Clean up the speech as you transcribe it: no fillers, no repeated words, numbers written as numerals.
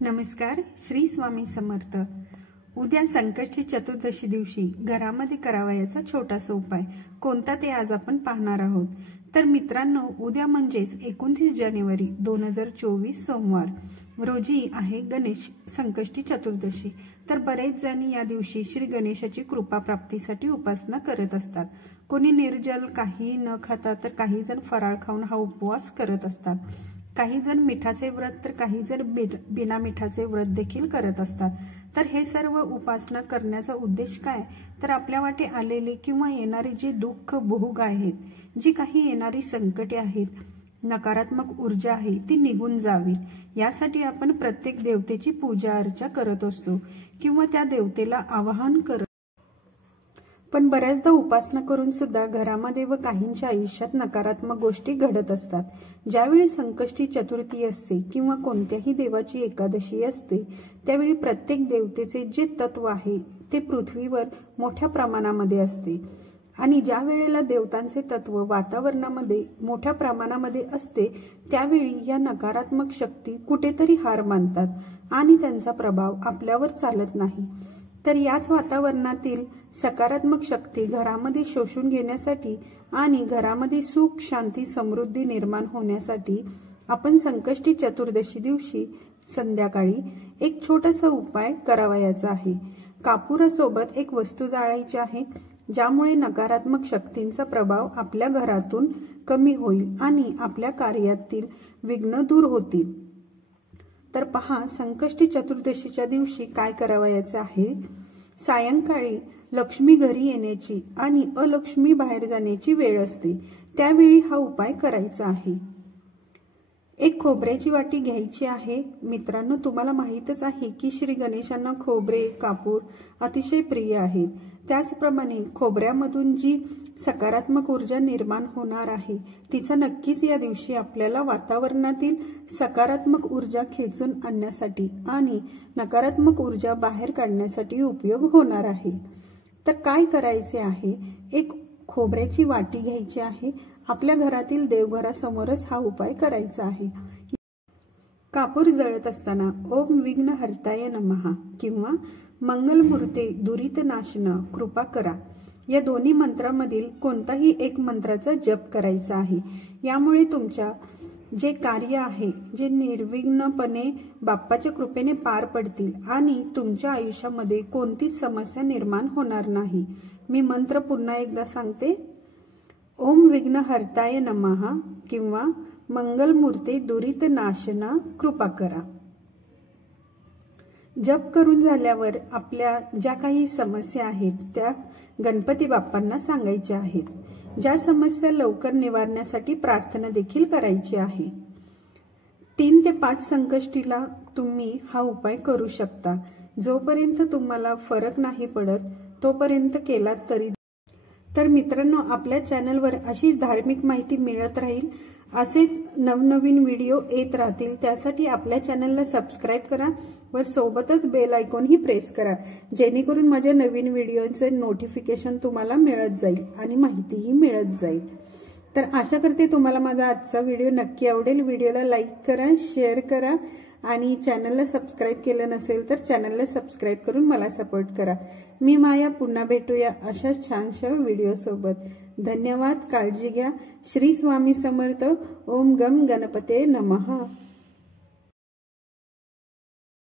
नमस्कार. श्री स्वामी समर्थ. उद्या संकष्टी चतुर्दशी दिवशी घरामध्ये करावयाचा छोटासा उपाय कोणता ते आज आपण पाहणार आहोत. तर मित्रांनो, उद्या म्हणजेच 29 जानेवारी 2024 सोमवार रोजी आहे गणेश संकष्टी चतुर्दशी. तर बरेच जण या दिवशी श्री गणेशाची कृपा प्राप्तीसाठी उपासना करत असतात. कोणी निर्जल काही न खाता तर काही जण फराळ खाऊन हा उपवास करत असतात. काही जण मिठाचे व्रत तर काही जण बिना मिठाचे व्रत देखील करत असतात. तर हे सर्व उपासना करण्याचा उद्देश काय, तर आपल्या वाटे आलेले किंवा येणारे जे दुःख भोग आहेत, जी काही येणारी संकटे आहेत, नकारात्मक ऊर्जा आहे ती निघून जावी यासाठी आपण प्रत्येक देवतेची पूजा अर्चा करत असतो किंवा त्या देवतेला आवाहन करत. पण बऱ्याचदा उपासना करून सुद्धा घरामध्ये व काहींच्या आयुष्यात नकारात्मक गोष्टी घडत असतात. ज्यावेळी संकष्टी चतुर्थी असते किंवा कोणत्याही देवाची एकादशी असते त्यावेळी प्रत्येक देवतेचे जे तत्व आहे ते पृथ्वीवर मोठ्या प्रमाणामध्ये असते आणि ज्या वेळेला देवतांचे तत्व वातावरणामध्ये मोठ्या प्रमाणामध्ये असते त्यावेळी या नकारात्मक शक्ती कुठेतरी हार मानतात आणि त्यांचा प्रभाव आपल्यावर चालत नाही. तर याच वातावरणातील सकारात्मक शक्ती घरामध्ये शोषून घेण्यासाठी आणि घरामध्ये सुख शांती समृद्धी निर्माण होण्यासाठी आपण संकष्टी चतुर्दशी दिवशी संध्याकाळी एक छोटासा उपाय करावयाचा आहे. कापुरासोबत एक वस्तू जाळायची आहे ज्यामुळे नकारात्मक शक्तींचा प्रभाव आपल्या घरातून कमी होईल आणि आपल्या कार्यातील विघ्न दूर होतील. तर पहा, संकष्टी चतुर्दशीच्या दिवशी काय करावयाचे आहे. सायंकाळी लक्ष्मी घरी येण्याची आणि अलक्ष्मी बाहेर जाण्याची वेळ असते, त्यावेळी हा उपाय करायचा आहे. एक खोबऱ्याची वाटी घ्यायची आहे. मित्रांनो, तुम्हाला माहीतच आहे की श्री गणेशांना खोबरे कापूर अतिशय प्रिय आहेत. त्याचप्रमाणे खोबऱ्यामधून जी सकारात्मक ऊर्जा निर्माण होणार आहे तिचा नक्कीच या दिवशी आपल्याला वातावरणातील सकारात्मक ऊर्जा खेचून आणण्यासाठी आणि नकारात्मक ऊर्जा बाहेर काढण्यासाठी उपयोग होणार आहे. तर काय करायचे आहे, एक खोबऱ्याची वाटी घ्यायची आहे. आपल्या घरातील देवघरासमोरच हा उपाय करायचा आहे. कापूर जळत असताना ओम विघ्न हर्ताय नमः किंवा मंगलमूर्ते दुरित नाशन कृपा करा या दोन्ही मंत्रांमधील कोणताही एक मंत्राचा जप करायचा आहे. यामुळे तुमच्या जे कार्य आहे जे निर्विघ्नपणे बाप्पाच्या कृपेने पार पडतील आणि तुमच्या आयुष्यामध्ये कोणतीच समस्या निर्माण होणार नाही. मी मंत्र पुन्हा एकदा सांगते. ओम विघ्न हर्ताय नमः किंवा मंगलमूर्ते दुरित नाशना कृपा करा. जप करून झाल्यावर आपल्या ज्या काही समस्या आहेत त्या गणपती बाप्पांना सांगायच्या आहेत. ज्या समस्या लवकर निवारण्यासाठी प्रार्थना देखील करायची आहे. 3 ते 5 संकष्टीला तुम्ही हा उपाय करू शकता. जोपर्यंत तुम्हाला फरक नाही पडत तोपर्यंत केलात तरी. तर मित्रांनो, आपल्या चॅनलवर अशीच धार्मिक माहिती मिळत राहील, असेच नवनवीन व्हिडिओ येत राहतील. त्यासाठी आपल्या चॅनलला सबस्क्राईब करा व सोबतच बेल आयकॉनही प्रेस करा, जेणेकरून माझ्या नवीन व्हिडिओचे नोटिफिकेशन तुम्हाला मिळत जाईल आणि माहितीही मिळत जाईल. तर आशा करते तुम्हाला माझा आजचा व्हिडिओ नक्की आवडेल. व्हिडिओला लाईक करा, शेअर करा आणि चॅनलला सबस्क्राईब केलं नसेल तर चॅनलला सबस्क्राईब करून मला सपोर्ट करा. मी माया, पुन्हा भेटूया अशाच छानशा व्हिडिओसोबत. धन्यवाद. काळजी घ्या. श्री स्वामी समर्थ. ओम गम गणपते नमः.